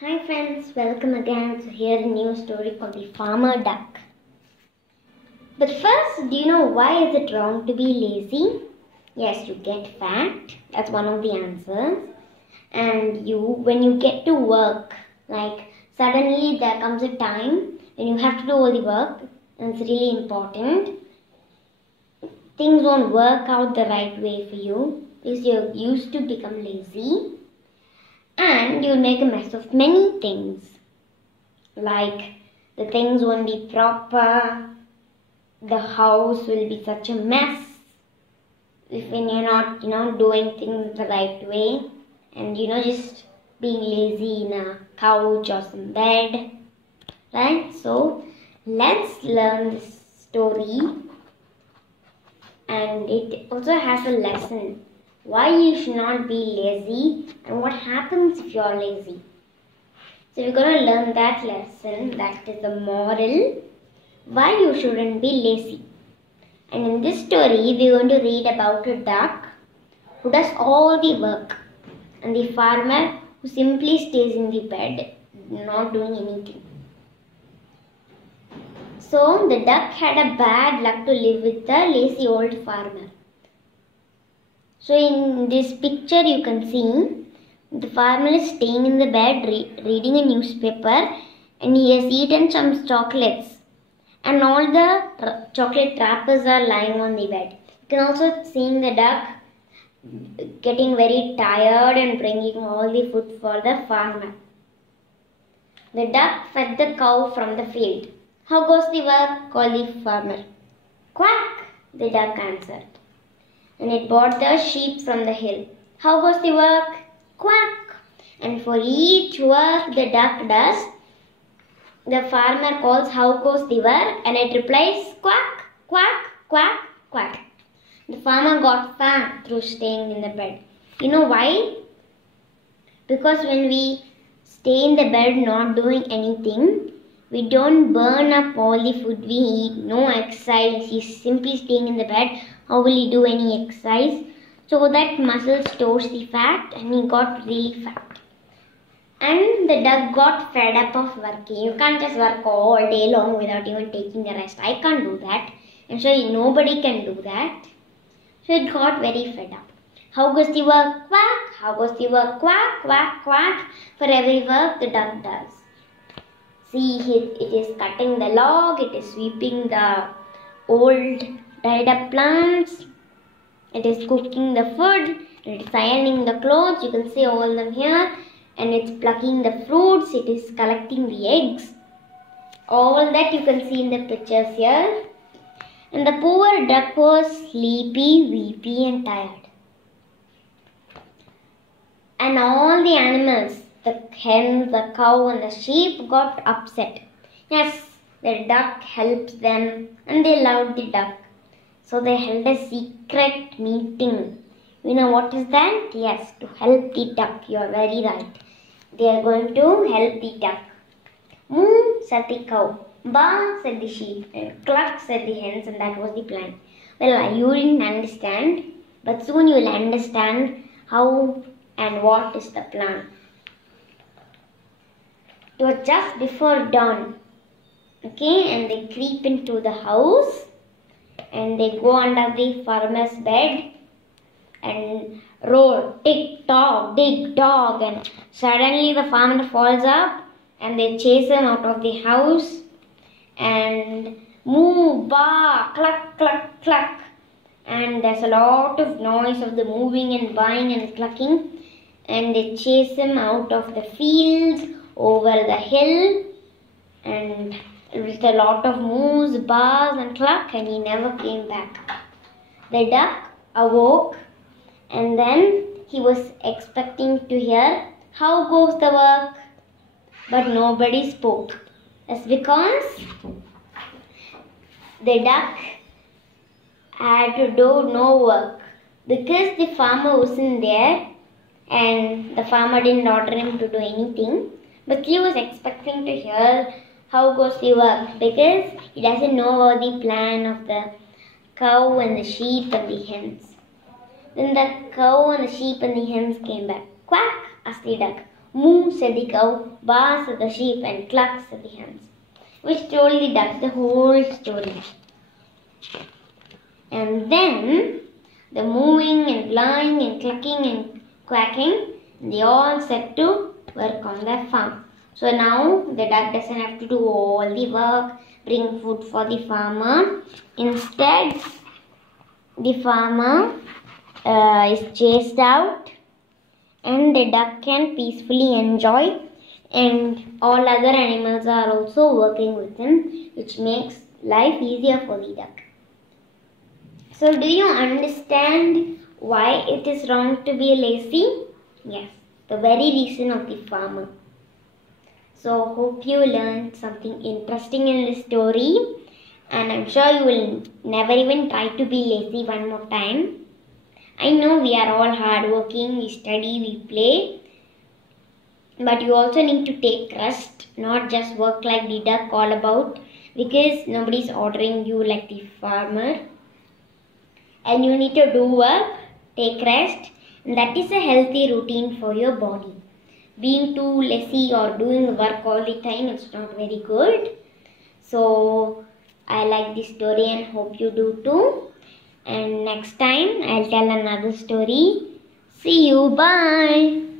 Hi friends, welcome again to hear a new story called The Farmer Duck. But first, do you know why is it wrong to be lazy? Yes, you get fat. That's one of the answers. And when you get to work, like suddenly there comes a time when you have to do all the work and it's really important. Things won't work out the right way for you because you're used to become lazy. And you'll make a mess of many things. Like the things won't be proper, the house will be such a mess when you're not, doing things the right way and just being lazy in a couch or some bed. Right? So let's learn this story, and it also has a lesson. Why you should not be lazy and what happens if you are lazy. So we're going to learn that lesson, that is the moral, why you shouldn't be lazy. And in this story, we're going to read about a duck who does all the work and the farmer who simply stays in the bed, not doing anything. So the duck had a bad luck to live with the lazy old farmer. So in this picture you can see the farmer is staying in the bed reading a newspaper, and he has eaten some chocolates and all the chocolate wrappers are lying on the bed. You can also see the duck getting very tired and bringing all the food for the farmer. The duck fed the cow from the field. How goes the work? Called the farmer. Quack, the duck answered. And it brought the sheep from the hill. How goes the work? Quack. And for each work the duck does, the farmer calls how goes the work, and it replies quack, quack, quack, quack. The farmer got fat through staying in the bed. You know why? Because when we stay in the bed not doing anything, we don't burn up all the food we eat. No exercise. He's simply staying in the bed. How will he do any exercise? So that muscle stores the fat and he got really fat. And the duck got fed up of working. You can't just work all day long without even taking a rest. I can't do that. And so nobody can do that. So it got very fed up. How goes the work? Quack. How goes the work? Quack, quack, quack. For every work the duck does. See, it is cutting the log. It is sweeping the old dried up plants. It is cooking the food. It is ironing the clothes. You can see all them here. And it's plucking the fruits. It is collecting the eggs. All that you can see in the pictures here. And the poor duck was sleepy, weepy and tired. And all the animals, the hen, the cow and the sheep got upset. Yes, the duck helped them and they loved the duck. So they held a secret meeting. You know what is that? Yes, to help the duck. You are very right. They are going to help the duck. Moo, said the cow. Baa, said the sheep. And cluck, said the hens, and that was the plan. Well, you didn't understand, but soon you will understand how and what is the plan. It was just before dawn. Okay, and they creep into the house. And they go under the farmer's bed and roar, tick tock, dig dog, and suddenly the farmer falls up and they chase him out of the house and moo, ba, cluck, cluck, cluck, and there's a lot of noise of the moving and buying and clucking, and they chase him out of the fields over the hill and with a lot of moos, bars and cluck, and he never came back. The duck awoke and then he was expecting to hear how goes the work, but nobody spoke. That's because the duck had to do no work because the farmer wasn't there and the farmer didn't order him to do anything, but he was expecting to hear how goes the work because he doesn't know about the plan of the cow and the sheep and the hens. Then the cow and the sheep and the hens came back. Quack, asked the duck. Moo, said the cow. Baa, said the sheep. And cluck, said the hens. Which told the duck the whole story. And then the mooing and blowing and clucking and quacking, they all set to work on their farm. So now the duck doesn't have to do all the work, bring food for the farmer. Instead, the farmer is chased out and the duck can peacefully enjoy, and all other animals are also working with him, which makes life easier for the duck. So do you understand why it is wrong to be lazy? Yes, the very reason of the farmer. So hope you learned something interesting in this story, and I'm sure you will never even try to be lazy one more time. I know we are all hardworking, we study, we play, but you also need to take rest, not just work like the duck all about, because nobody's ordering you like the farmer. And you need to do work, take rest, and that is a healthy routine for your body. Being too lazy or doing work all the time, it's not very good. So I like this story and hope you do too. And next time I'll tell another story. See you. Bye.